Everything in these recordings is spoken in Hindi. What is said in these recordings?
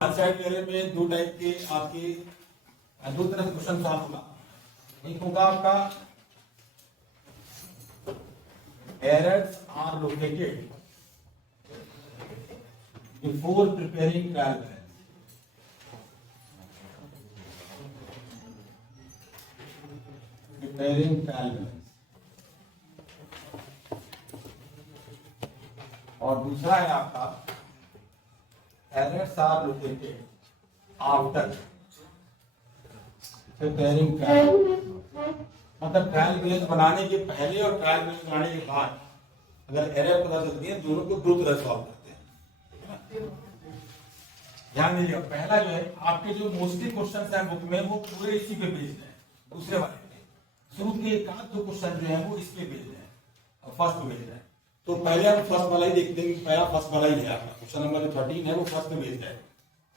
साइड एरे में दो टाइप के आपके दो तरह से क्वेश्चन सॉल्व होगा। एक होगा आपका errors are located before preparing trial balance. Preparing trial balance और दूसरा है आपका errors are located after preparing trial. मतलब ट्रायल बैलेंस बनाने के पहले और ट्रायल बैलेंस बनाने के बाद अगर एरर पता चलती है, दोनों को दो तरह सॉल्व करते हैं। ध्यान दीजिएगा, पहला जो है आपके जो मोस्टली क्वेश्चन है बुक में वो पूरे इसी पे बेस्ड है। दूसरे वाले पे शुरू के एक आध दो क्वेश्चन जो है वो इस पे बेस्ड है और फर्स्ट पे बेस्ड है। तो पहले हम फर्स्ट वाला ही देखते हैं। पहला फर्स्ट वाला ही है आपका क्वेश्चन नंबर 13 है, वो फर्स्ट पे बेस्ड है।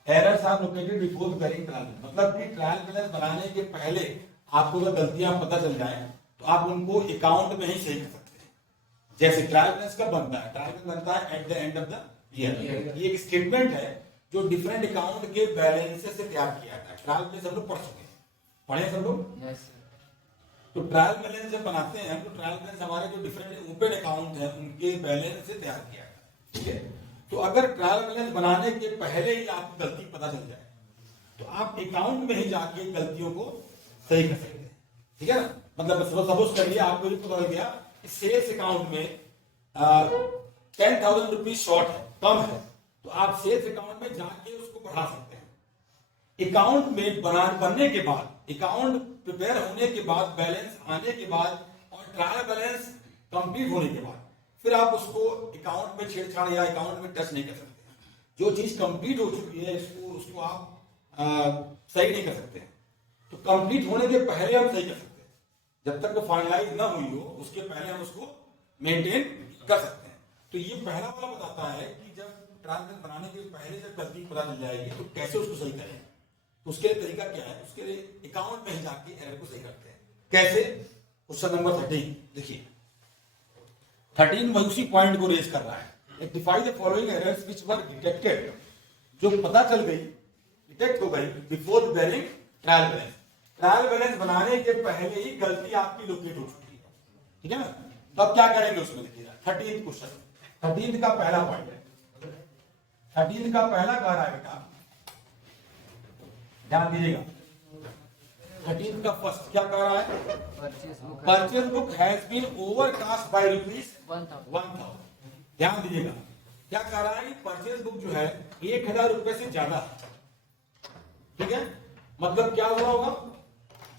Errors are located before preparing trial balance. मतलब कि ट्रायल बैलेंस बनाने के पहले आपको अगर गलतियां पता चल जाए तो आप उनको अकाउंट में ही सही कर सकते हैं। जैसे ट्रायल बैलेंस कब बनता है? ट्रायल बैलेंस बनता है at the end of the year. ये एक स्टेटमेंट है जो डिफरेंट अकाउंट के बैलेंस से तैयार किया जाता है। ट्रायल बैलेंस हम लोग पढ़ चुके हैं, पढ़े सब लोग। तो ट्रायल बैलेंस जब बनाते हैं तो ट्रायल बैलेंस हमारे जो डिफरेंट ओपन अकाउंट है उनके बैलेंस से तैयार किया जाता है। ठीक है, तो अगर ट्रायल बैलेंस बनाने के पहले ही आपको गलती पता चल जाए तो आप अकाउंट में ही जाके गलतियों को सही कर सकते हैं। ठीक है ना, मतलब सपोज करिए आपको ये पता चल गया कि सेल्स अकाउंट में 10,000 रुपीज शॉर्ट है, कम है, तो आप सेल्स अकाउंट में जाके उसको बढ़ा सकते हैं। अकाउंट में बनने के बाद, अकाउंट प्रिपेयर होने के बाद, बैलेंस आने के बाद और ट्रायल बैलेंस कंप्लीट होने के बाद फिर आप उसको अकाउंट में छेड़छाड़ या अकाउंट में टच नहीं कर सकते। जो चीज कंप्लीट हो चुकी है उसको आप सही नहीं कर सकते हैं। तो कंप्लीट होने के पहले हम सही कर सकते हैं। जब तक वो फाइनलाइज ना हुई हो उसके पहले हम उसको मेंटेन कर सकते हैं। तो ये पहला वाला बताता है कि जब ट्रायल बैलेंस बनाने के पहले जब गलती पता चल जाएगी तो कैसे उसको सही करें। तो उसके लिए तरीका क्या है? उसके लिए अकाउंट में ही जाके एरर को सही करते हैं। कैसे? क्वेश्चन नंबर 13 देखिए। 13 वही उसी पॉइंट को रेज कर रहा है। Rectify the following errors which were detected, जो पता चल गई, डिटेक्ट हो गई before preparing trial balance. Trial balance बनाने के पहले ही गलती आपकी लोकेट हो चुकी है। ठीक है ना, तो अब क्या करेंगे उसमें देखिएगा। 13th क्वेश्चन, 13th का पहला पॉइंट है। 13th का पहला कह रहा है बेटा, ध्यान दीजिएगा। 13th का फर्स्ट क्या कह रहा है? Purchase book has been overcast by ₹1,000। ध्यान दीजिएगा, क्या कह रहा है कि परचेज बुक जो है 1,000 रुपए से ज्यादा है। ठीक है, मतलब क्या हुआ होगा?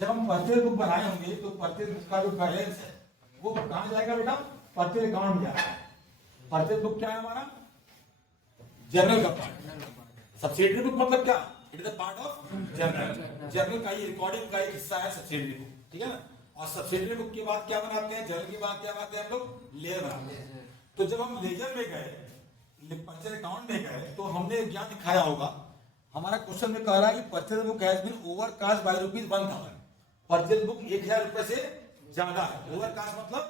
जब हम परचेज बुक बनाए होंगे तो परचेज बुक का जो बैलेंस है वो कहां जाएगा बेटा? परचेज अकाउंट में जाएगा। परचेज बुक क्या है हमारा? जर्नल का पार्ट। सब्सिडरी बुक मतलब क्या? It is a part of journal. Journal का ही रिकॉर्डिंग का एक हिस्सा है सब्सिडरी बुक। ठीक है ना, और सब्सिडरी बुक के बाद क्या बनाते हैं? जर्नल के बाद क्या बनाते हैं हम लोग? लेजर बनाते हैं। तो जब हम लेजर में गए, परचेज अकाउंट में गए, तो हमने क्या दिखाया होगा? हमारा क्वेश्चन में कह रहा है कि purchase book has been overcast by ₹1,000। Purchase book 1,000 रुपए से ज्यादा है। ओवरकास्ट मतलब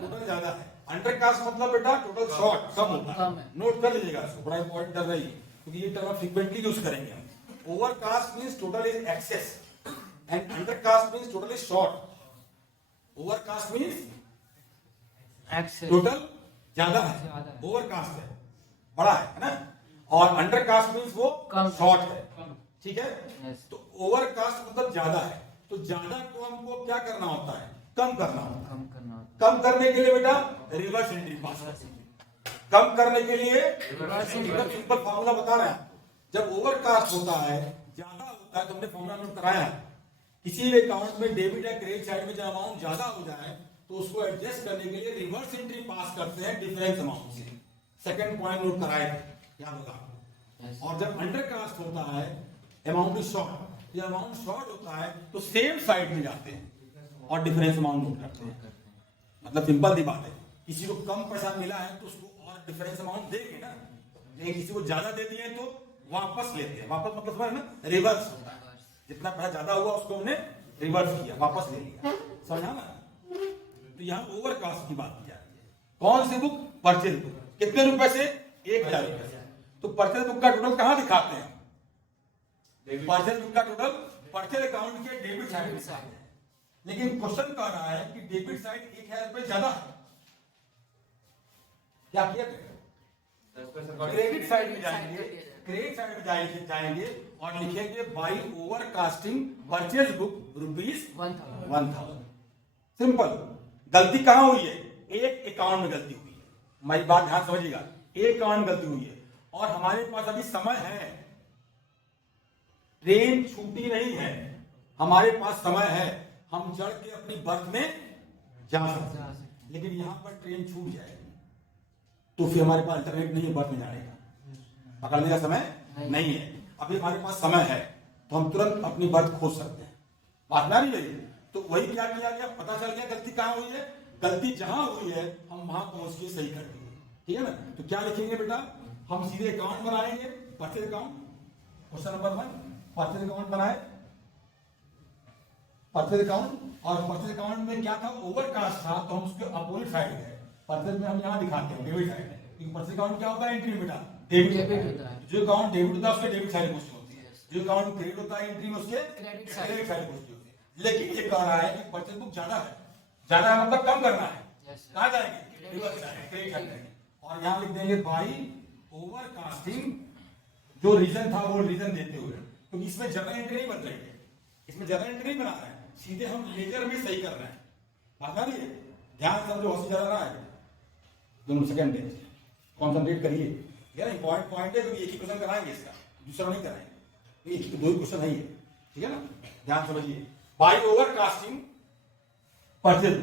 टोटल ज्यादा है। अंडरकास्ट मतलब बेटा टोटल शॉर्ट कम होता है। नोट कर लीजिएगा, बड़ा इंपॉर्टेंट टर्म है क्योंकि ये टर्म फ्रीक्वेंटली यूज करेंगे हम। Overcast means total is excess and undercast means total is short. Overcast means excess, total ज्यादा है, ओवरकास्ट है, बड़ा है ना, और अंडरकास्ट मींस वो शॉर्ट है। ठीक है, तो ओवरकास्ट मतलब ज्यादा है। तो ज्यादा को हमको क्या करना होता है? कम करना होता है। कम करने के लिए बेटा रिवर्स एंट्री पास। कम करने के लिए सिंपल फॉर्मूला बता रहे हैं। जब ओवरकास्ट होता है, ज्यादा होता है, तो हमने फॉर्मूला नोट कराया है। किसी भी अकाउंट में डेबिट या क्रेडिट साइड में जब अमाउंट ज्यादा हो जाए तो उसको एडजस्ट करने के लिए रिवर्स एंट्री पास करते हैं डिफरेंस अमाउंट से। सेकंड पॉइंट नोट कराए थे, याद होगा। और जब अंडरकास्ट होता है, अमाउंट इज शॉर्ट, जब अमाउंट शॉर्ट होता है तो सेम साइड में जाते हैं और डिफरेंस अमाउंट नोट करते हैं। मतलब सिंपल सी बात है, किसी को कम पैसा मिला है तो उसको और डिफरेंस अमाउंट देंगे ना, लेकिन किसी को ज्यादा दे दिए तो वापस लेते हैं। वापस मतलब समझ ना, रिवर्स होता है। जितना पैसा ज्यादा हुआ उसको हमने रिवर्स किया, वापस ले लिया। समझा ना? तो यहाँ ओवरकास्ट की बात की जाती है। कौन सी बुक? Purchase book. कितने रुपए से? 1,000 रुपए से। तो परचेज बुक का टोटल कहां दिखाते हैं? परचेज बुक का टोटल परचेज अकाउंट के डेबिट साइड में है। लेकिन क्वेश्चन कह रहा है कि डेबिट साइड 1000 रुपए ज्यादा है, क्या किया क्रेडिट साइड में जाएंगे, क्रेडिट साइड में जाएंगे और लिखेंगे by over casting purchase book ₹1000। Simple. गलती कहां हुई है? एक अकाउंट में गलती हुई है। मेरी बात ध्यान समझिएगा, एक अकाउंट में गलती हुई है और हमारे पास अभी समय है, ट्रेन छूटी नहीं है, हमारे पास समय है, हम चढ़ के अपनी बर्थ में जा सकते हैं। लेकिन यहां पर ट्रेन छूट जाएगी तो फिर हमारे पास अल्टरनेट नहीं है बर्थ में जाने का, पकड़ने का समय नहीं है। अभी हमारे पास समय है तो हम तुरंत अपनी बर्थ खोज सकते हैं। बात ना रही। तो वही क्या किया गया, पता चल गया गलती कहां हुई है, गलती जहां हुई है हम वहां पहुंच के सही कर देंगे। ठीक है ना? तो क्या लिखेंगे बेटा, हम सीधे अकाउंट बनाएंगे, purchase account. Question number 1, purchase account बनाए, परचेज अकाउंट। और परचेज अकाउंट में क्या था, ओवरकास्ट था, तो हम उसके अपोजिट साइड गए। परचेज में हम यहाँ दिखाते हैं डेबिट साइड है, क्योंकि परचेज अकाउंट क्या होता है, एंट्री बेटा डेबिट होता है। जो अकाउंट डेबिट होता है उसके डेबिट साइड पोस्ट होती है, जो अकाउंट क्रेडिट होता है एंट्री में उसके क्रेडिट साइड पोस्ट होती है। लेकिन ये कह रहा है कि परचेज बुक ज्यादा है, ज्यादा है मतलब कम करना है, कहां जाएंगे, क्रेडिट साइड। और यहाँ लिख देंगे बाई ओवरकास्टिंग, जो रीजन था वो रीजन देते हुए, क्योंकि इसमें जर्नल एंट्री नहीं बन रही है, इसमें जर्नल एंट्री नहीं बना रहा है, सीधे हम लेजर में सही कर रहे हैं। बात आ रही है? ध्यान समझो, हंसी ज्यादा रहा है। दोनों सेकंड कॉन्सेंट्रेट करिए, यार इंपॉर्टेंट पॉइंट है, क्योंकि एक ही क्वेश्चन कराएंगे, इसका दूसरा नहीं कराएंगे, एक ही दो ही क्वेश्चन है ये। ठीक है ना? ध्यान समझिए, बाई ओवर कास्टिंग परचेज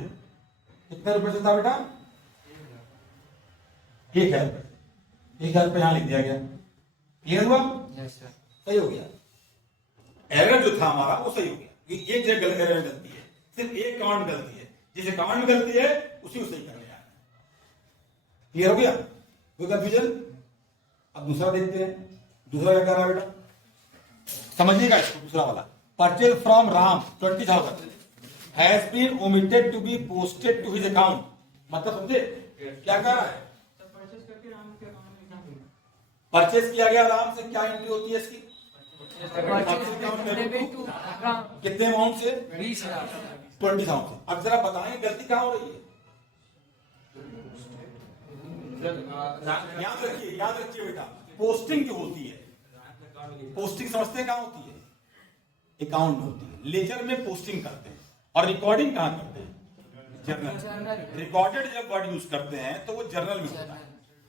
कितने रुपए से था बेटा, 1000 रुपए। 1000 रुपए यहां लिख दिया गया। क्लियर हुआ? सही हो गया। एरर जो था हमारा वो सही हो गया, एक जगह एरर गलती है, सिर्फ एक अकाउंट गलती है, जिस अकाउंट में गलती है उसी को सही करने जाना है। क्लियर हो गया? कोई कंफ्यूजन? अब दूसरा देखते हैं, दूसरा क्या कर रहा है बेटा, समझिएगा इसको। दूसरा वाला, purchase from Ram 20,000 has been omitted to be posted to his account. मतलब समझे क्या कर रहा है, परचेज किया गया राम से, क्या एंट्री होती है इसकी, कितने अमाउंट से, 20,000 से। अब जरा बताएं गलती कहां हो रही है, याद रखिए बेटा, पोस्टिंग जो होती है, पोस्टिंग समझते हैं कहां होती है, अकाउंट में होती है। लेजर में पोस्टिंग करते हैं और रिकॉर्डिंग कहां करते हैं, जर्नल। रिकॉर्डेड जब वर्ड यूज करते हैं तो वो जर्नल में होता है,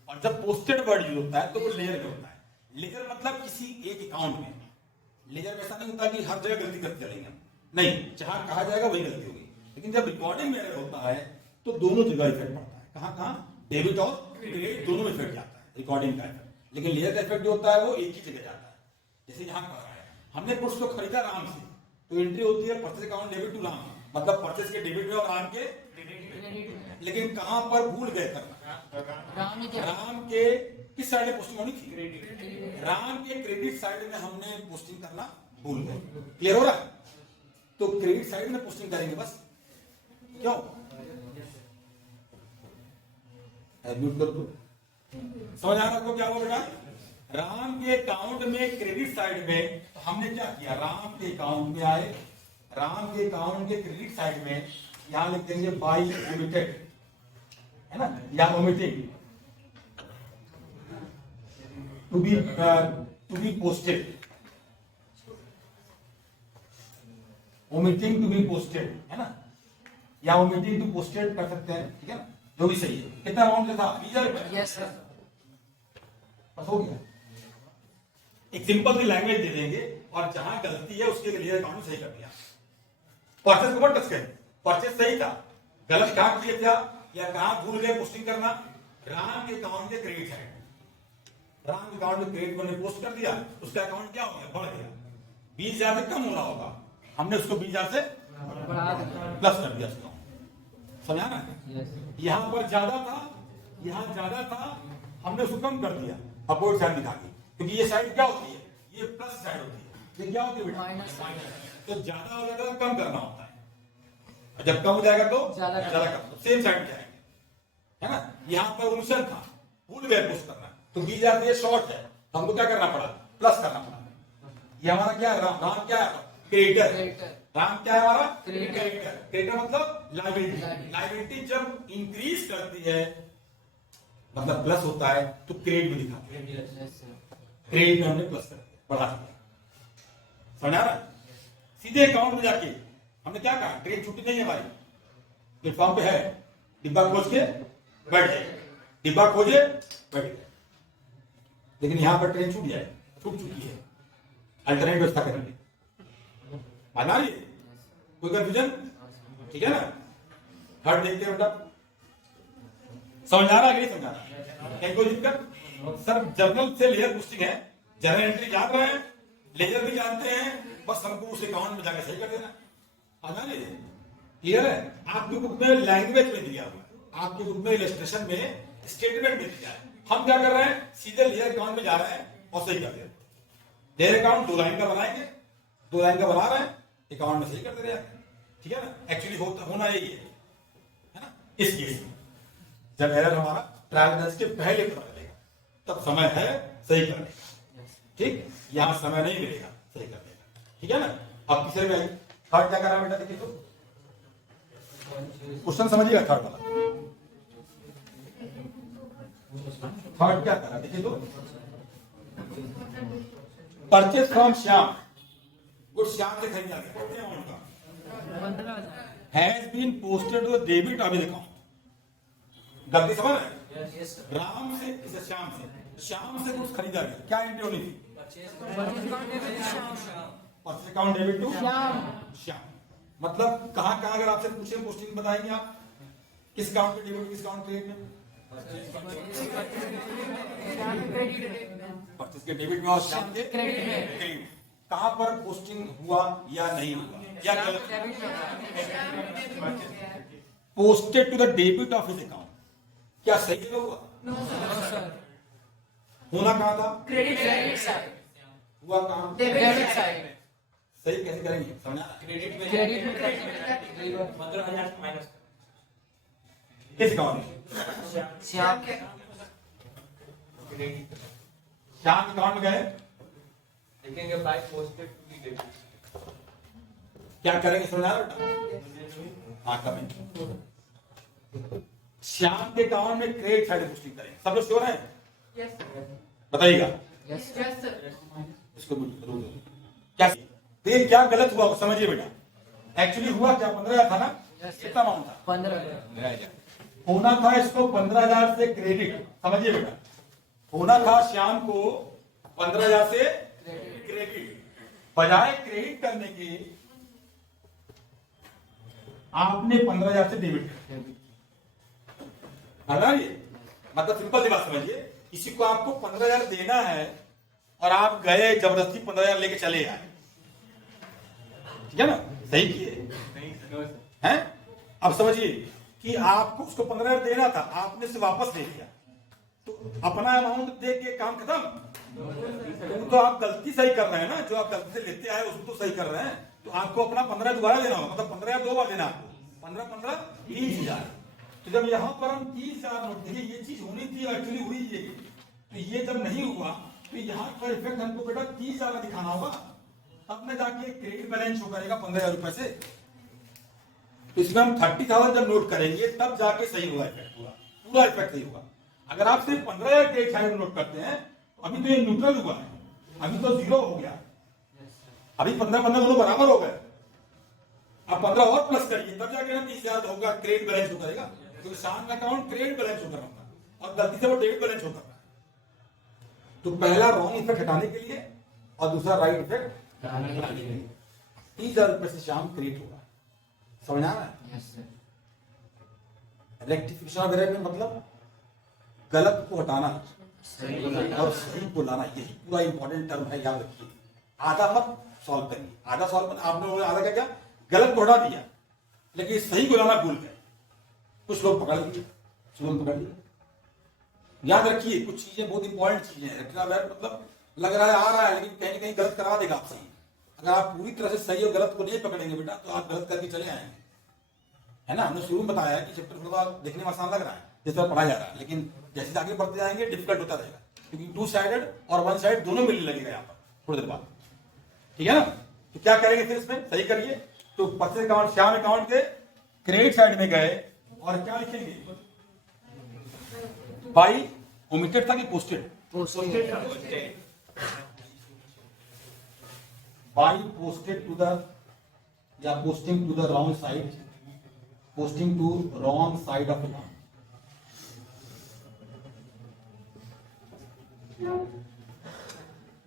और जब पोस्टेड वर्ड यूज होता है तो वो लेजर में होता है। लेजर मतलब किसी एक अकाउंट में। लेजर ऐसा नहीं होता कि हर जगह गलती करते चलेंगे, नहीं, जहां कहा जाएगा वही गलती होगी। लेकिन जब रिकॉर्डिंग में एरर होता है तो दोनों जगह इफेक्ट पड़ता है, कहां कहां, डेबिट और क्रेडिट दोनों में इफेक्ट जाता है, रिकॉर्डिंग का इफेक्ट। लेकिन लेजर का इफेक्ट जो होता है वो एक ही जगह जाता है। जैसे यहाँ कह रहा है, हमने गुड्स को खरीदा राम से, तो एंट्री होती है purchase account debit to Ram, मतलब परचेज के डेबिट में और राम के क्रेडिट। लेकिन कहां पर भूल गए करना, राम के किस साइड में पोस्टिंग होनी थी, राम के क्रेडिट साइड में हमने पोस्टिंग करना भूल गए। क्लियर हो रहा है? तो क्रेडिट साइड में पोस्टिंग करेंगे बस, क्यों, म्यूट कर दो। समझ आ रहा है क्या हुआ बेटा, राम के अकाउंट में क्रेडिट साइड में तो हमने क्या किया, राम के अकाउंट में आए, राम के अकाउंट के क्रेडिट साइड में यहां लिख देंगे बाई ओमिटेड, है ना, या omitting to be posted, omitting to be posted, है ना, या ओमिटिंग टू पोस्टेड कर सकते हैं। ठीक है ना, जो भी सही है। कितना अमाउंट था, 20,000 रुपए। यस सर, बस हो गया। एक सिंपल सी लैंग्वेज दे देंगे और जहां गलती है उसके लिए अकाउंट सही कर दिया। परचेज को मत टच करें, परचेज सही था, गलत कहां किया था या कहां भूल गए पोस्टिंग करना, राम के अकाउंट के क्रेडिट साइड, राम के अकाउंट में क्रेडिट मैंने पोस्ट कर दिया, उसका अकाउंट क्या हो गया, बढ़ गया, 20,000 से कम हो रहा होगा, हमने उसको 20,000 से प्लस कर दिया उसका। समझा ना? यहां पर ज्यादा था, यहां ज्यादा था, हमने उसको कम कर दिया अपोजिट साइड दिखा के, क्योंकि ये साइड क्या होती है, ये प्लस साइड होती है, ये क्या होती है बेटा, माइनस। तो ज्यादा हो जाएगा तो कम करना होता है, जब कम हो जाएगा तो ज्यादा करना, तो सेम साइड जाएंगे, है ना। यहां पर ओमिशन था, भूल गए पोस्ट करना, तो 20,000 ये शॉर्ट है, तो हमको क्या करना पड़ा, प्लस करना पड़ा। ये हमारा क्या है, राम, राम क्या है, क्रेडिटर। राम क्या है हमारा, क्रेडिटर। क्रेडिटर मतलब लायबिलिटी। लायबिलिटी जब इंक्रीज करती है मतलब प्लस होता है तो क्रेडिट भी दिखाते हैं। क्रेडिट में हमने प्लस कर दिया, बढ़ा दिया। समझ आ रहा है? सीधे अकाउंट में जाके हमने क्या कहा, ट्रेन छुट्टी नहीं है हमारी, प्लेटफॉर्म पे है, डिब्बा खोज के बैठ जाए, डिब्बा खोजे बैठ जाए। लेकिन यहां पर ट्रेन छूट जाए, छूट चुकी है, अल्टरनेट व्यवस्था करेंगे। माना रही कोई कंफ्यूजन? ठीक है ना? थर्ड देखते हैं बेटा, समझ आ रहा है कि नहीं समझ आ रहा? कहीं कोई दिक्कत? सर जर्नल से लेजर पोस्टिंग है, जर्नल एंट्री जान रहे हैं, लेजर भी जानते हैं, बस हमको उस अकाउंट में जाकर सही कर देना। आना नहीं, क्लियर है? आपकी बुक में लैंग्वेज में दिया हुआ है, आपकी बुक में इलस्ट्रेशन में स्टेटमेंट में दिया है। हम क्या कर रहे हैं, सीधे लेजर अकाउंट में जा रहे हैं और सही कर दे रहे हैं। लेजर अकाउंट 2 लाइन का बनाएंगे, 2 लाइन का बना रहे हैं, अकाउंट में सही कर दे रहे हैं। ठीक है ना? एक्चुअली होना यही है ना? इस केस में जब एरर हमारा ट्रायल बैलेंस के पहले पता चलेगा तब समय है सही करने का। ठीक, यहां समय नहीं मिलेगा सही करने का। ठीक है ना? अब तीसरे में आइए, थर्ड क्या करा बेटा, देखिए तो क्वेश्चन समझिएगा। थर्ड वाला, थर्ड क्या करा देखिए तो, परचेज फ्रॉम श्याम, गुड श्याम से खरीदा गया, has been posted to debit of his account. गलती समझ रहे हैं? राम से श्याम से कुछ खरीदा गया, क्या एंट्री होनी थी, purchase account debit to Shyam. मतलब कहां कहां अगर आपसे पूछे पोस्टिंग बताएंगे आप, किस अकाउंट पे डेबिट, किस अकाउंट क्रेडिट में? परचेज के डेबिट में और श्याम के क्रेडिट में। कहां पर पोस्टिंग हुआ या नहीं हुआ, या posted to the debit of his account, क्या सही जगह हुआ? होना कहां था, क्रेडिट साइड, हुआ कहां, डेबिट साइड। सही कैसे करेंगे, समझा? क्रेडिट में 15,000 माइनस किस अकाउंट में, श्याम के अकाउंट में गए, देखेंगे by posted to the debit, क्या करेंगे समझा बेटा? हाँ कमेंट, श्याम के अकाउंट में क्रेडिट साइड पोस्टिंग करेंगे। सब लोग श्योर है? यस बताइएगा। Yes sir. इसको क्या देखिए क्या गलत हुआ वो समझिए बेटा। एक्चुअली हुआ क्या, 15,000 था ना, कितना अमाउंट था, 15,000 होना था। इसको 15,000 से क्रेडिट, समझिए बेटा, होना था श्याम को 15,000 से क्रेडिट, बजाय क्रेडिट करने के आपने 15,000 से डेबिट कर दिया। मतलब सिंपल सी बात समझिए, किसी को आपको 15,000 देना है और आप गए जबरदस्ती 15,000 लेके चले आए, ठीक है ना? सही किए हैं? अब समझिए कि आपको उसको 15,000 देना था, आपने से वापस ले लिया, तो अपना अमाउंट दे के काम खत्म। तो आप गलती सही कर रहे हैं ना, जो आप गलती से लेते आए उसको तो सही कर रहे हैं, तो आपको अपना 15,000 दोबारा देना होगा, मतलब 15,000 2 बार देना आपको, 15,000 30,000। तो जब यहाँ पर हम 30,000 नोट देखिए, ये चीज होनी थी एक्चुअली हुई ये, तो ये जब नहीं हुआ तो यहाँ पर इफेक्ट हमको बेटा 30,000 दिखाना होगा, तब में जाके क्रेडिट बैलेंस शो करेगा 15,000 रुपए से। तो इसमें हम 30,000 जब नोट करेंगे तब जाके सही होगा इफेक्ट, पूरा इफेक्ट सही होगा। अगर आप सिर्फ 15,000 क्रेडिट साइड नोट करते हैं, अभी तो ये न्यूट्रल हुआ है, अभी तो 0 हो गया, अभी 15 दोनों बराबर हो गए। अब 15 और प्लस करिए तब जाके ना 30,000 होगा, क्रेडिट बैलेंस शो करेगा, क्योंकि शाम का अकाउंट क्रेडिट बैलेंस शो कर रहा था और गलती से वो डेबिट बैलेंस शो कर रहा है। तो पहला रॉन्ग इफेक्ट हटाने के लिए और दूसरा राइट इफेक्ट हटाने के लिए 30,000 रुपए से शाम क्रिएट होगा। समझ आ रहा है? रेक्टिफिकेशन वगैरह में मतलब गलत को हटाना और सही को लाना, यही पूरा इंपॉर्टेंट टर्म है, याद रखिए। आधा मत सॉल्व करिए, आधा सॉल्व आपने आधा क्या क्या गलत को हटा दिया, लेकिन सही को लाना भूल गए। कुछ लोग पकड़ लिए, पकड़ लिए। याद रखिए कुछ चीजें बहुत इंपॉर्टेंट चीजें हैं। मतलब लग रहा है आ रहा है, लेकिन कहीं कहीं गलत करा देगा आपसे। अगर आप पूरी तरह से सही और गलत को नहीं पकड़ेंगे बेटा, तो आप गलत करके चले आएंगे, है ना? हमने शुरू में बताया कि चैप्टर थोड़ा देखने में आसान लग रहा है, जिस तरह पढ़ा जा रहा है, लेकिन जैसे आगे बढ़ते जाएंगे डिफिकल्ट होता रहेगा, क्योंकि 2 साइडेड और 1 साइड दोनों मिलने लगेगा यहाँ पर थोड़ी देर बाद। ठीक है ना। तो क्या करेंगे फिर इसमें, सही करिए। तो परचेज अकाउंट श्याम अकाउंट के क्रेडिट साइड में गए और क्या लिखेंगे भाई, ओमिटेड था कि posted? By posted to the या posting to the wrong side, posting to wrong side of account.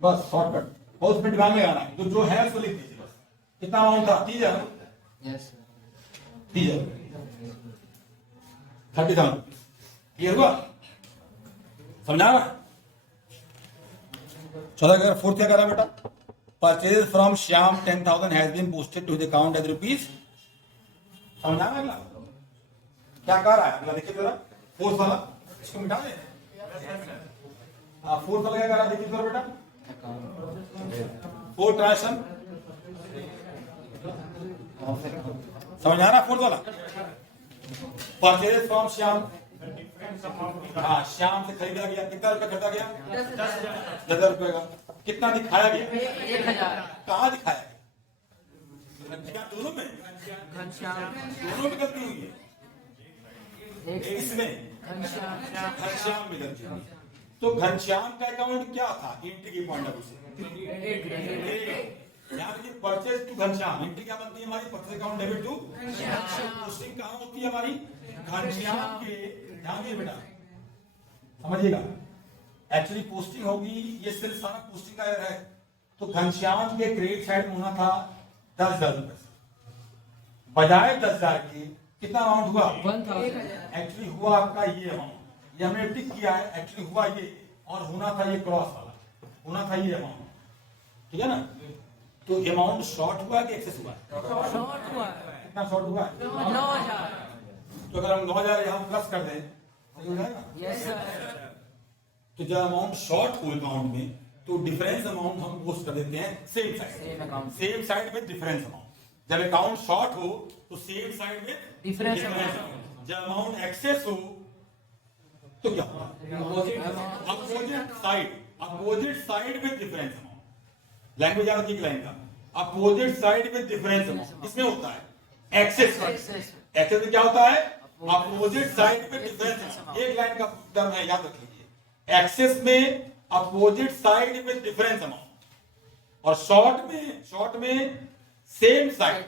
बस शॉर्टकट, बहुत उसमें दिमाग में लगाना है, तो जो है उसको लिख दीजिए बस। कितना अमाउंट था? 30,000। यस 30,000, 30,000। क्लियर हुआ? समझा ना? 14 फोर्थ क्या करा बेटा? Purchase from Shyam 10,000 has been posted to the account as rupees. समझा ना? अगला क्या कर रहा है? अगला देखिए जरा, फोर्थ वाला इसको मिटा दे। फोर्थ वाला क्या कर रहा है देखिए जरा बेटा, फोर्थ ट्रांजेक्शन समझ आ रहा? फोर्थ वाला परचेज फ्रॉम श्याम, हाँ श्याम से खरीदा गया, कितना रुपया खरीदा गया? 10,000 रुपए का। कितना दिखाया गया? 1,000। कहाँ दिखाया गया? दोनों में, दोनों में गलती हुई है। इसमें घनश्याम में गलती हुई। तो घनश्याम का अकाउंट क्या था एंट्री के पॉइंट ऑफ व्यू से? यहाँ देखिए परचेज टू घनश्याम, एंट्री क्या बनती है हमारी? Purchase account debit to Ghanshyam. Posting कहाँ होती है हमारी? घनश्याम के, ध्यान दिए बेटा, समझिएगा। एक्चुअली पोस्टिंग होगी, ये सिर्फ सारा पोस्टिंग का है। तो घनश्याम के क्रेडिट साइड में होना था 10,000 रुपए, बजाय 10,000 की कितना अमाउंट हुआ? 1,000। एक्चुअली हुआ आपका ये अमाउंट, ये हमने टिक किया है। एक्चुअली हुआ ये, और होना था ये क्रॉस वाला, होना था ये अमाउंट, ठीक है ना। तो अमाउंट शॉर्ट हुआ कि एक्सेस हुआ? शॉर्ट हुआ। कितना शॉर्ट हुआ? 9,000। तो अगर हम 9,000 यहाँ प्लस कर दें तो हो जाएगा। Yes sir. तो जब अमाउंट शॉर्ट हो अकाउंट में, तो डिफरेंस अमाउंट हम पोस्ट कर देते हैं सेम साइड, सेम साइड में डिफरेंस अमाउंट। जब अकाउंट शॉर्ट हो तो सेम साइड में डिफरेंस अमाउंट। जब अमाउंट एक्सेस हो तो क्या होगा? Opposite side, opposite side with difference amount. Language याद रखिए लाइन का, opposite side with difference amount इसमें होता है एक्सेस। एक्सेस में क्या होता है? Opposite side with difference amount. एक लाइन का टर्म है, याद रख लीजिए। एक्सेस में opposite side with difference amount, और शॉर्ट में same side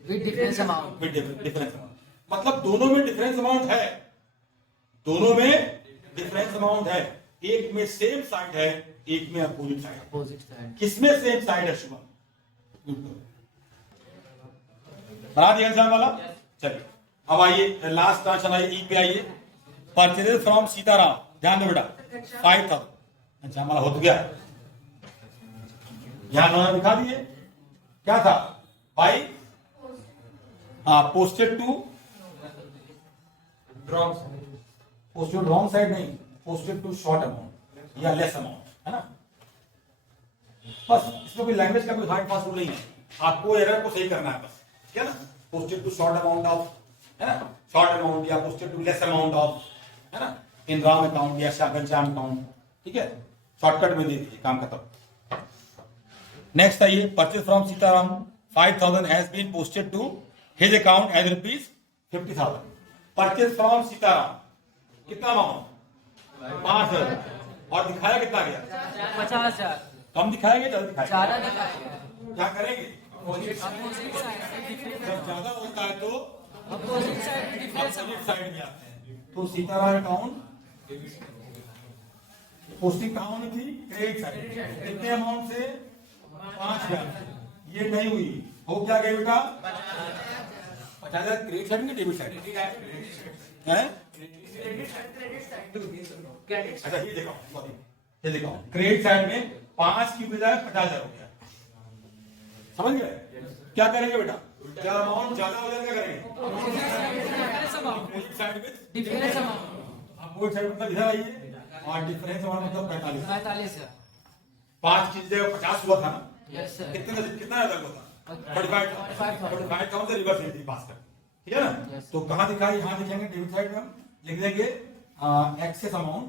with difference amount. With difference amount. मतलब दोनों में डिफरेंस अमाउंट है, दोनों में डिफरेंस अमाउंट है। एक में सेम साइड है, एक में अपोजिट साइड। अपोजिट साइड किसमें सेम साइड है शुभम? बना दिया एग्जाम वाला। चलिए अब आइए लास्ट ट्रांजेक्शन, आइए ई पे आइए। परचेज फ्रॉम सीताराम, ध्यान दो बेटा, 5,000। अच्छा हमारा हो तो गया, यहां उन्होंने दिखा दिए क्या था भाई? पोस्टेड टू रॉन्ग साइड नहीं, पोस्टेड टू शॉर्ट अमाउंट या लेस अमाउंट, है ना। बस इसमें कोई लैंग्वेज का कोई हार्ड फास्ट रूल नहीं है, आपको एरर को सही करना है बस, ठीक है ना। Posted to short amount of, है ना, शॉर्ट अमाउंट, या posted to less amount of, है ना, इन राम अकाउंट या घनश्याम अकाउंट, ठीक है। शॉर्टकट में दे दीजिए, काम खत्म। नेक्स्ट आइए, purchase from Sitaram 5,000 has been posted to his account as rupees 50,000। Purchase from Sitaram कितना अमाउंट? 5,000, और दिखाया कितना गया? 50,000। कम दिखाएंगे, ज्यादा दिखाएंगे? ज्यादा दिखाएगा। क्या करेंगे? अपोजिट साइड जब ज्यादा होता है तो opposite side difference opposite side में आते हैं। तो सीताराम अकाउंट पोस्टिंग कहाँ होनी थी? Credit side. कितने अमाउंट से? 5,000। ये नहीं हुई, हो क्या गई बेटा? 50,000 क्रेडिट साइड में डेबिट साइड है? अच्छा ये देखो, सॉरी ये देखो, क्रेडिट साइड में 5 की बजाय 50,000 हो गया। समझ गए? क्या करेंगे बेटा? क्या अमाउंट ज्यादा हो जाएगा करेंगे? अपोजिट साइड में डिफरेंस अमाउंट। अपोजिट साइड मतलब इधर आइए, और डिफरेंस अमाउंट मतलब 45। 45,000। 5 की जगह 50 हुआ था ना? Yes sir. कितना ज्यादा हुआ था? 45,000 से रिवर्स एंट्री पास कर, ठीक है ना। Yes. तो कहाँ दिखाई? यहाँ दिखेंगे डेबिट साइड में, हम लिख देंगे excess amount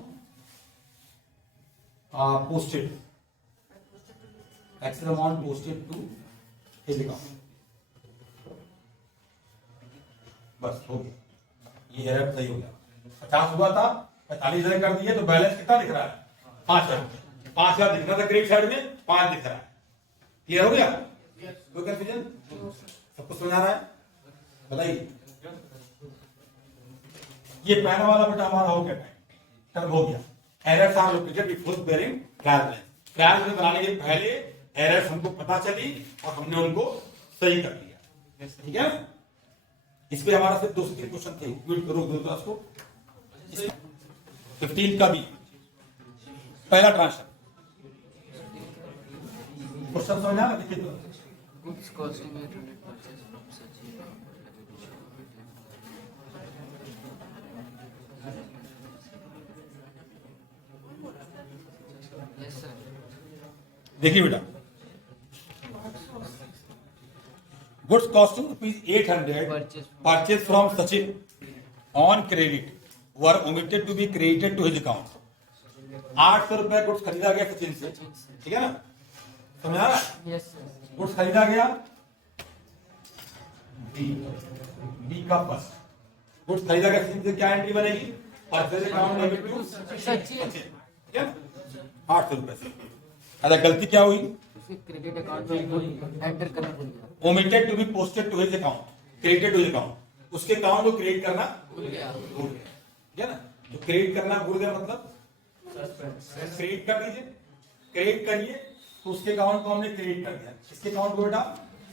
posted, actual amount posted to his account. बस हो गया, ये एरर सही हो गया। 50 हुआ था, 45,000 कर दिए तो बैलेंस कितना दिख रहा है? 5,000। 5,000 दिख रहा था क्रेडिट साइड में, 5 दिख रहा है। क्लियर हो गया? कोई कंफ्यूजन? सबको समझ आ रहा है? बताइए। ये पहला वाला बेटा हमारा हो गया, टर्म हो गया। Errors are located before preparing trial balance. Trial balance बनाने के पहले एरर्स हमको पता चली और हमने उनको सही कर दिया। ठीक है? इस पे हमारा सिर्फ 2 से 3 क्वेश्चन थे। रोक दो क्लास को। 15 का भी पहला ट्रांसफर क्वेश्चन समझ आया? देखिए तो Goods costing 800 purchase from Sachin. Yes, sir. देखिए बेटा, goods costing ₹800 purchase from Sachin on credit were omitted to be credited to his account. 800 रुपए गुड्स खरीदा गया सचिन से, ठीक है ना? समझा? Yes, sir. गुड्स खरीदा गया, बी का फर्स्ट गुड्स खरीदा गया सचिन से, क्या एंट्री बनेगी? Purchase account debit to Sachin. ठीक है ना? 800 रुपए से। अरे गलती क्या हुई? क्रेडिट अकाउंट में एंटर करना भूल गया। Omitted to be posted to his account, credited to his account. उसके अकाउंट को क्रिएट करना भूल गया। ठीक है ना? तो क्रिएट करना भूल गया मतलब क्रिएट कर दीजिए, क्रिएट करिए तो उसके अकाउंट को हमने क्रिएट कर दिया। इसके अकाउंट को बेटा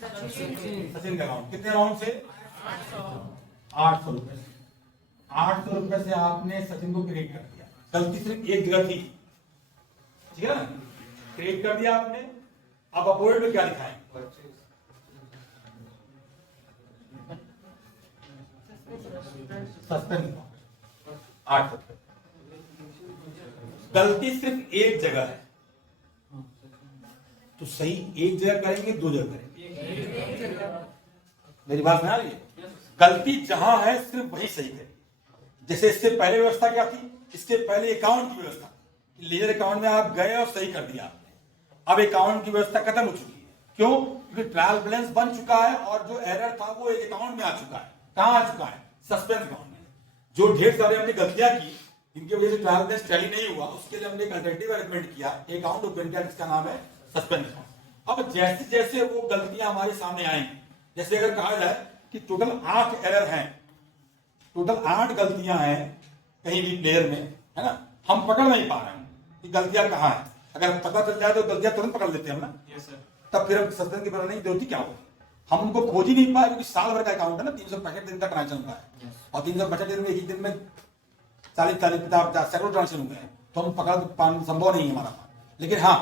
सचिन का अकाउंट, कितने अमाउंट से? 800 रुपए। 800 रुपए से आपने सचिन को क्रिएट कर दिया। गलती सिर्फ एक जगह थी, ठीक है ना? क्रिएट कर दिया आपने। अब अपोजिट में क्या लिखाएंगे? सस्पेंस 800 रुपए। गलती सिर्फ एक जगह है, तो सही एक जगह करेंगे, 2 जगह करेंगे? मेरी बात में आ रही है? गलती जहां है सिर्फ वही सही करेंगे। जैसे इससे पहले व्यवस्था क्या थी? इसके पहले अकाउंट की व्यवस्था, लेजर अकाउंट में आप गए और सही कर दिया आपने। अब अकाउंट की व्यवस्था खत्म हो चुकी है। क्यों? क्योंकि ट्रायल बैलेंस बन चुका है और जो एरर था वो एक अकाउंट में आ चुका है। कहां आ चुका है? सस्पेंस अकाउंट में। जो ढेर सारे हमने गलतियां की, इनकी वजह से ट्रायल बैलेंस टैली नहीं हुआ, उसके लिए हमने एक अल्टरनेटिव अरेंजमेंट किया, अकाउंट ओपन किया जिसका नाम है सस्पेंस अकाउंट। अब जैसे जैसे वो गलतियां हमारे सामने आएंगी, जैसे अगर कहा जाए कि टोटल 8 एरर हैं, टोटल 8 गलतियां हैं कहीं भी प्लेयर में, है ना? हम पकड़ नहीं पा रहे हैं कि गलतियां कहाँ हैं। अगर पता चल जाए तो गलतियां तुरंत पकड़ लेते हैं हम ना। तब फिर हम सस्पेंस की बनाने की जरूरत क्या होगी? हम उनको खोज ही नहीं पाए, क्योंकि साल भर का अकाउंट है ना, 365 दिन का ट्रांजेक्शन होता है। और 365 दिन में एक ही दिन में 40-40 50 सैकड़ों ट्रांजेक्शन हुए हैं, तो हम पकड़ पाना संभव नहीं है हमारा। लेकिन हाँ,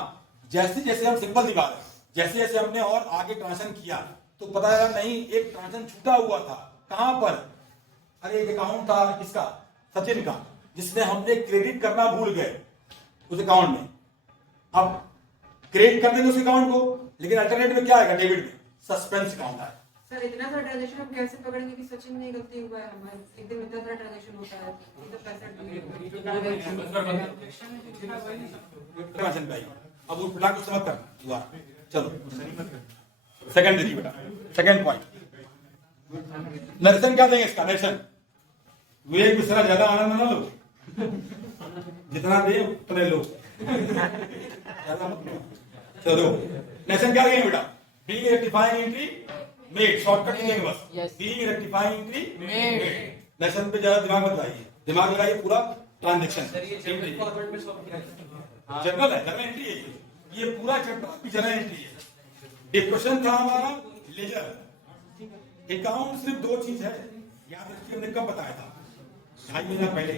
जैसे जैसे हम सिंपल दिखा रहे, जैसे जैसे हमने और आगे ट्रांजेक्शन किया तो पता चला नहीं, एक ट्रांजेक्शन छूटा हुआ था। कहां पर? अरे एक अकाउंट था किसका? सचिन का, जिसमें हमने क्रेडिट करना भूल गए उस अकाउंट में। अब क्रेडिट कर देंगे उस अकाउंट को, लेकिन अल्टरनेट में क्या आएगा? डेबिट में सस्पेंस अकाउंट है। सर इतना सारा ट्रांजैक्शन हम कैसे पकड़ेंगे कि सचिन ने गलती हुआ है? हमारे एक दिन में इतना सारा ट्रांजैक्शन होता है, ये तो 65 दिन। अब वो पिटा को समझ कर दोबारा चलो। सेकंड देखिए बेटा, सेकंड पॉइंट नरेशन क्या देंगे इसका? नरेशन विवेक मिश्रा, ज्यादा आनंद ना लो, जितना दे उतने लो। चलो नरेशन क्या देंगे बेटा? Being rectifying entry made, shortcut देंगे बस। Being rectifying entry made. Narration पे ज्यादा दिमाग मत लगाइए, दिमाग लगाइए पूरा ट्रांजेक्शन। जनरल है, जनरल एंट्री है ये पूरा चैप्टर आपकी जनरल एंट्री है। डिस्कशन था हमारा लेजर। अकाउंट सिर्फ 2 चीज है, याद रखिए, हमने कब बताया था? 2.5 महीना पहले।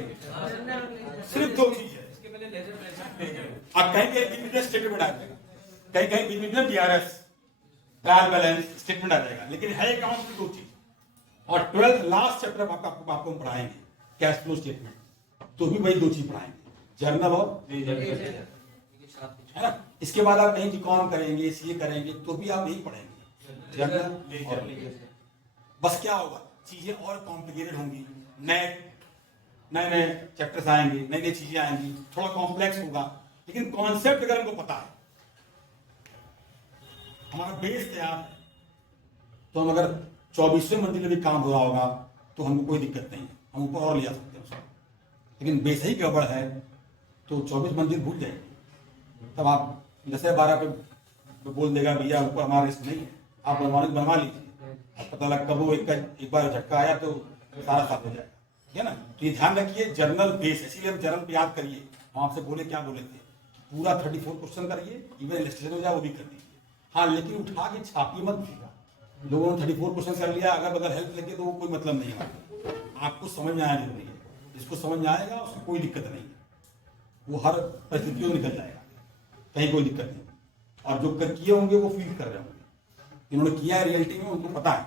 सिर्फ 2 चीज है। अब कहीं कहीं बिजनेस स्टेटमेंट आ जाएगा, कहीं कहीं business DRS trial balance statement आ जाएगा, लेकिन है अकाउंट की 2 चीज। और 12th लास्ट चैप्टर आपको हम पढ़ाएंगे कैश फ्लो स्टेटमेंट, तो भी वही 2 चीज पढ़ाएंगे, जर्नल और है ना। इसके बाद आप कहीं कॉम करेंगे, सीए करेंगे, तो भी आप यही पढ़ेंगे, जर्नल और बस क्या होगा, चीजें और कॉम्प्लिकेटेड होंगी, नए नए चैप्टर्स आएंगे, नई नई चीजें आएंगी, थोड़ा कॉम्प्लेक्स होगा, लेकिन कॉन्सेप्ट अगर हमको पता है हमारा बेस तैयार है, तो हम अगर 24वें मंजिल में भी काम हो रहा होगा तो हमको कोई दिक्कत नहीं है, हम ऊपर और ले जा सकते हैं उसको। लेकिन बेस ही गड़बड़ है तो 24 मंजिल भूल जाएगी, तब आप 10-12 पे बोल देगा भैया ऊपर हमारा रिस्क नहीं है, आप बनवा लीजिए। अब पता लग कब वो एक बार झटका आया तो सारा साफ हो जाएगा, ठीक है ना। तो ये ध्यान रखिए जर्नल बेस, इसीलिए हम जर्नल पे याद करिए। हम आपसे बोले क्या बोले थे, पूरा 34 क्वेश्चन करिए, इवन इलस्ट्रेशन हो जाए वो भी कर दीजिए। हाँ लेकिन उठा के छापी मत दीजिएगा, लोगों ने 34 क्वेश्चन कर लिया, अगर बगैर हेल्प लगे तो वो कोई मतलब नहीं है। आपको समझ में आया जरूरी है, जिसको समझ में आएगा उसको कोई दिक्कत नहीं है, वो हर परिस्थितियों में निकल जाएगा, कहीं कोई दिक्कत नहीं। और जो किए होंगे वो फील कर रहे होंगे, जिन्होंने किया है रियलिटी में उनको पता है,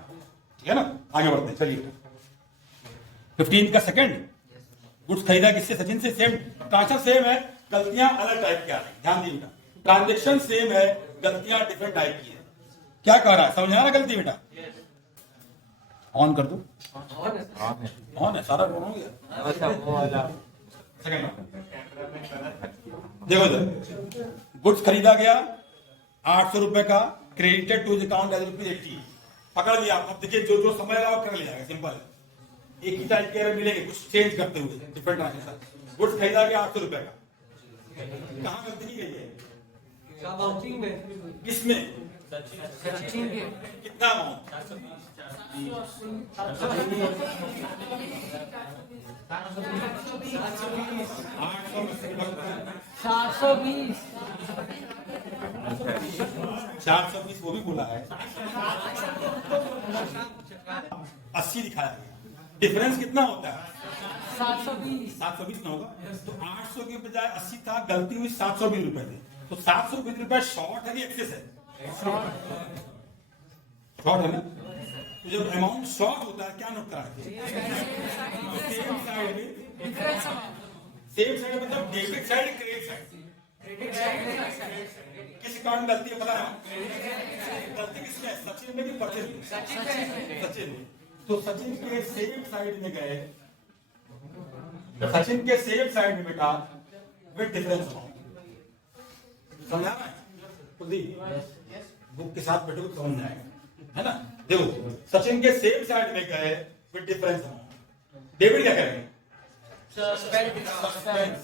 ठीक है ना। आगे बढ़ते हैं, चलिए 15 का सेकंड, गुड्स खरीदा किससे, सचिन से। सेम ट्रांजेक्शन सेम है, गलतियां अलग टाइप की आ रही, ध्यान दीजिएगा। ट्रांजेक्शन सेम है, गलतियां डिफरेंट टाइप की है। क्या कह रहा है, समझ आ रहा गलती बेटा? ऑन कर दो, ऑन है सारा ऑन हो गया। देखो इधर, गुड्स खरीदा गया 800 रुपए का, क्रेडिटेड टू अकाउंट एज ₹80। पकड़ लिया। अब देखिए जो जो समझ रहा है कर लिया, सिंपल। एक ही टाइप के एरर मिलेंगे, कुछ चेंज करते हुए डिफरेंट ट्रांजेक्शन। गुड्स खरीदा गया 800 रुपए का, कहाँ गलती की गई है? किसमें? सचिन के कितना अमाउंट? 420 420 वो भी बोला है, 80 दिखाया गया। डिफरेंस कितना होता है? 720 720 ना होगा तो 800 के बजाय 80 था, गलती हुई 720 रुपए थे। तो 720 रुपए शॉर्ट है कि एक्सेस है? शॉर्ट है ना। तो जब अमाउंट शॉर्ट होता है क्या नोट करा है? सेम साइड में, सेम साइड मतलब डेबिट साइड क्रेडिट साइड। किस अकाउंट में गलती है पता है? गलती किसमें है, सचिन में कि परचेज में? सचिन में। तो सचिन के सेम साइड में गए, सचिन के सेम साइड में बेटा विद डिफरेंस अमाउंट। समझ आ रहा है? कुलदीप बुक के साथ बैठो तो समझ जाएगा, है ना। देखो सचिन के सेम साइड में गए विद डिफरेंस अमाउंट, डेबिट क्या करेंगे? सस्पेंस।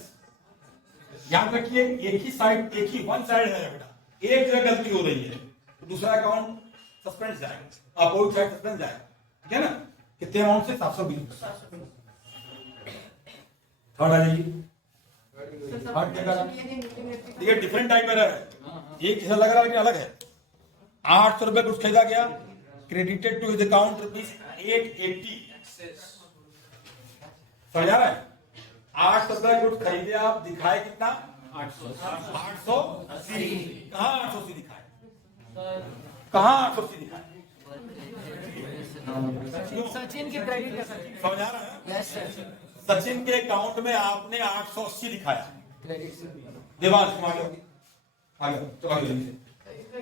याद रखिए एक ही साइड, एक ही वन साइड है बेटा, एक जगह गलती हो रही है तो दूसरा अकाउंट सस्पेंस जाएगा, अपोजिट साइड सस्पेंस जाएगा, ठीक है ना। कितने अमाउंट से? 720। थर्ड आ जाइए, थर्ड क्या करा? देखिए डिफरेंट टाइप एरर है, एक जैसा लग रहा है लेकिन अलग है। 800 रुपए कुछ खरीदा गया, क्रेडिटेड टू हिज अकाउंट ₹880। समझ आ रहा है? 800 रुपए कुछ खरीदे आप, दिखाए कितना? 880। कहाँ 880 दिखाए? कहाँ 880 दिखाए? सचिन के क्रेडिट का सचिन। समझ आ रहा है? यस सर, सचिन के अकाउंट में आपने 880 दिखाया। क्रेडिट से देवांश आगे चलो आगे।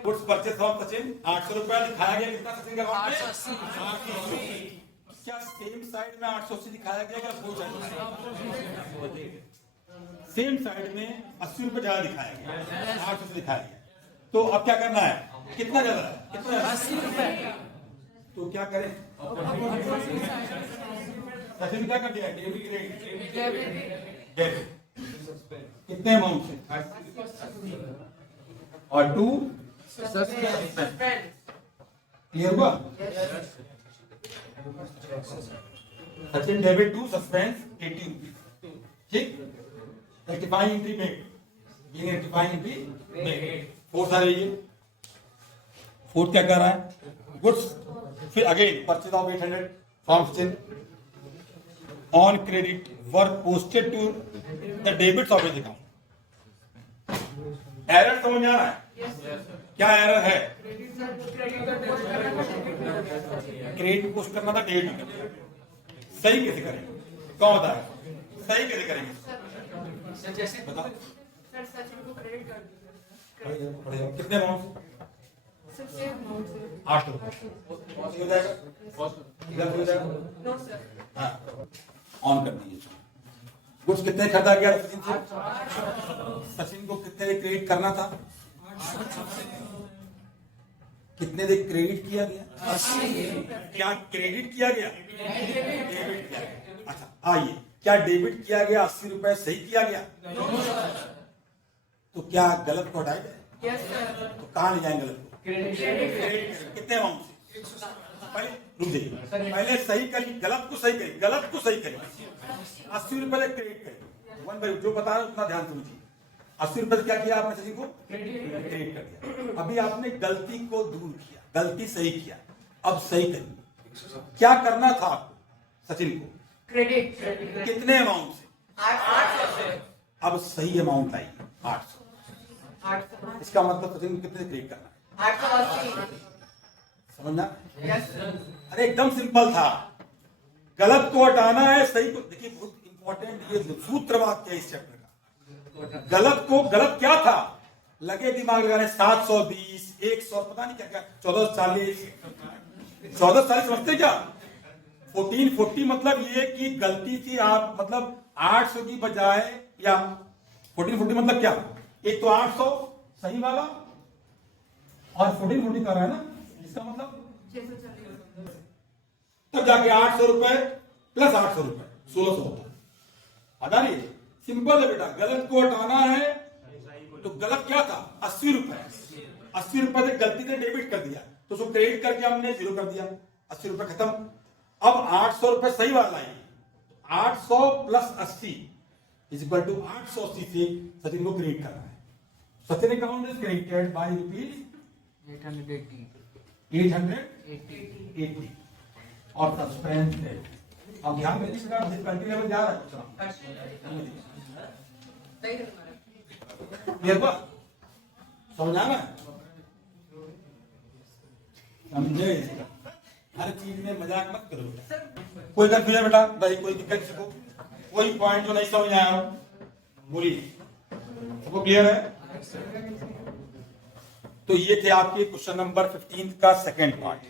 गुड्स परचेस ऑफ सचिन 800 रुपया दिखाया गया, कितना सचिन के अकाउंट में? 880। क्या सेम साइड में 880 दिखाया गया क्या? फुल साइड सेम साइड में 80 रुपए ज्यादा दिखाया गया, 880 दिखाया गया। तो अब क्या करना है? कितना ज्यादा है? कितना 80 रुपए। तो क्या करें? सचिन क्या कर दिया? डेबिट कितने अमाउंट से? और 2 क्लियर हुआ? सचिन डेबिट 2 सस्पेंस 80 रुपीज, ठीक। रेक्टिफाइंग एंट्री मेड, ये रेक्टिफाइंग एंट्री मेड। फोर्थ आ रही है, फोर्थ क्या कर रहा है? गुड्स फिर again purchase of 800 from Sachin on credit were posted to the debits of his account. Error समझ आ रहा है? क्या एरर है? क्रेडिट पोस्ट करना था, डेबिट करना। सही कैसे करेंगे? कौन बता रहा है? सही कैसे करेंगे? बताओ। सर सचिन को क्रेडिट कर दीजिए। कितने अमाउंट? 8 रुपए हो जाएगा, इधर हो जाएगा। No sir. हाँ ऑन कर दीजिए। गुड्स कितने खरीदा गया सचिन से? सचिन को कितने क्रेडिट करना था? कितने से क्रेडिट किया गया? क्या क्रेडिट किया गया? डेबिट किया गया। अच्छा आइए, क्या डेबिट किया गया 80 रुपए सही किया गया? तो क्या गलत को हटाया जाए? Yes sir. तो कहाँ ले जाएंगे गलत को? क्रेडिट। कितने अमाउंट से? पहले रुक जाइए, पहले सही करिए, गलत को सही करिए, गलत को सही करिए। 80 रुपए क्रेडिट करिए। वन भाई जो बता रहे हैं उतना ध्यान समझिए। 80 रुपए क्या किया आपने सचिन को? क्रेडिट कर दिया। अभी आपने गलती को दूर किया, गलती सही किया, अब सही करिए। क्या करना था आपको सचिन को? क्रेडिट। कितने अमाउंट से? 800 से। अब सही अमाउंट आई 800। 800। इसका मतलब सचिन को कितने से क्रेडिट करना है? 880। समझना? Yes sir. अरे एकदम सिंपल था, गलत को हटाना है, सही को। देखिए बहुत इंपॉर्टेंट ये सूत्र वाक्य है इस चैप्टर का। गलत को, गलत क्या था लगे दिमाग लगाने, 720 100 पता नहीं क्या क्या 1440 1440 समझते क्या? 1440 मतलब ये कि गलती थी आप, मतलब 800 की बजाय, या 1440 मतलब क्या? एक तो 800 सही वाला और 1440 कर रहा है ना, इसका मतलब 640। तब जाके 800 रुपए प्लस 800 रुपए 1600 होता है। हटा नहीं, सिंपल है बेटा। गलत को हटाना है तो गलत क्या था? 80 रुपए। 80 रुपए से गलती से डेबिट कर दिया तो उसको क्रेडिट करके हमने 0 कर दिया, 80 रुपए खत्म। अब 800 रुपए सही वाला है, 800 प्लस 80 इज इक्वल टू 880 से सचिन को क्रेडिट करना है। Sachin account is credited by rupees 880 और सस्पेंस है। अब ध्यान रखिएगा डिफिकल्टी लेवल जा रहा है कुछ सही है तुम्हारा। क्लियर हुआ? समझा ना? समझे? हर चीज में मजाक मत करो बेटा। कोई कंफ्यूजन बेटा भाई, कोई दिक्कत किसी को, कोई पॉइंट जो नहीं समझ में आया हो बोलिए। सबको क्लियर है? तो ये थे आपके क्वेश्चन नंबर 15 का सेकंड पार्ट।